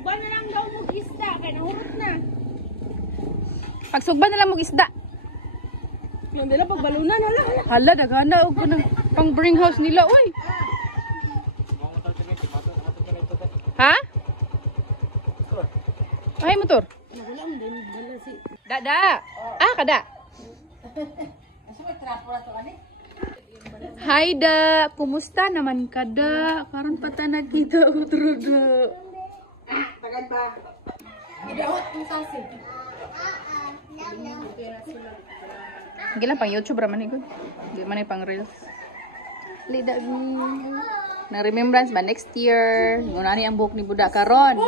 Pagsugban na lang daw mo isda, kaya nahurot na. Pagsugban na lang mo isda. Yung nila pagbalunan, hala. Hala, dagana og kanang pang bring house nila, oy. Ha? Ay, motor. Dada. Ah, kada. Hi da, kumusta naman kada? Karon pa ta nakita utrodo. Tagan ba? Idawat kong sasi. Hindi lang pang YouTube raman igod. Hindi man ay pang reels. Lida na remembrance ba next year? Ngunani ang buhok ni Buda karon.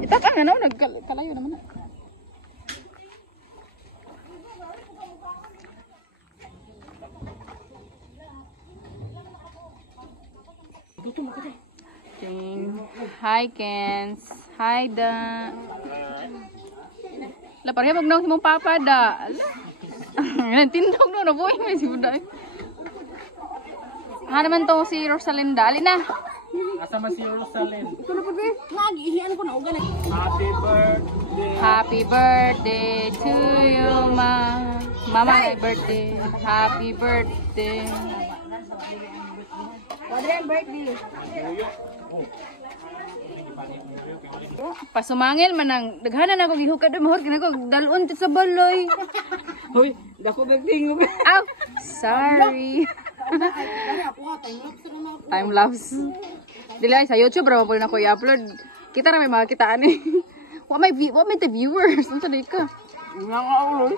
Itak ang ano, nagkalayo naman na. Hi Kens. Hi da. La pareha magnaw si mong papa da. Tindog no, nabuhay may si Buda. Ha naman to si Rosalinda. Alina. Asa man si Rosalyn? Ito na po, be. Lagi, ihiyan ko na ugan. Happy birthday. Happy birthday to you, ma. Mama, happy birthday. Happy birthday. Adrian, birthday. Pasumangil man ang daghanan ako gihukad mahor kinako dalon tit sa baloy. Hoy, dako birthday mo. Aw, sorry. Time lapse. Dili sa YouTube ra mo na ko i-upload. Kita ra may makita ani. Wa may the viewers unsa di ka? Nga nga ulo.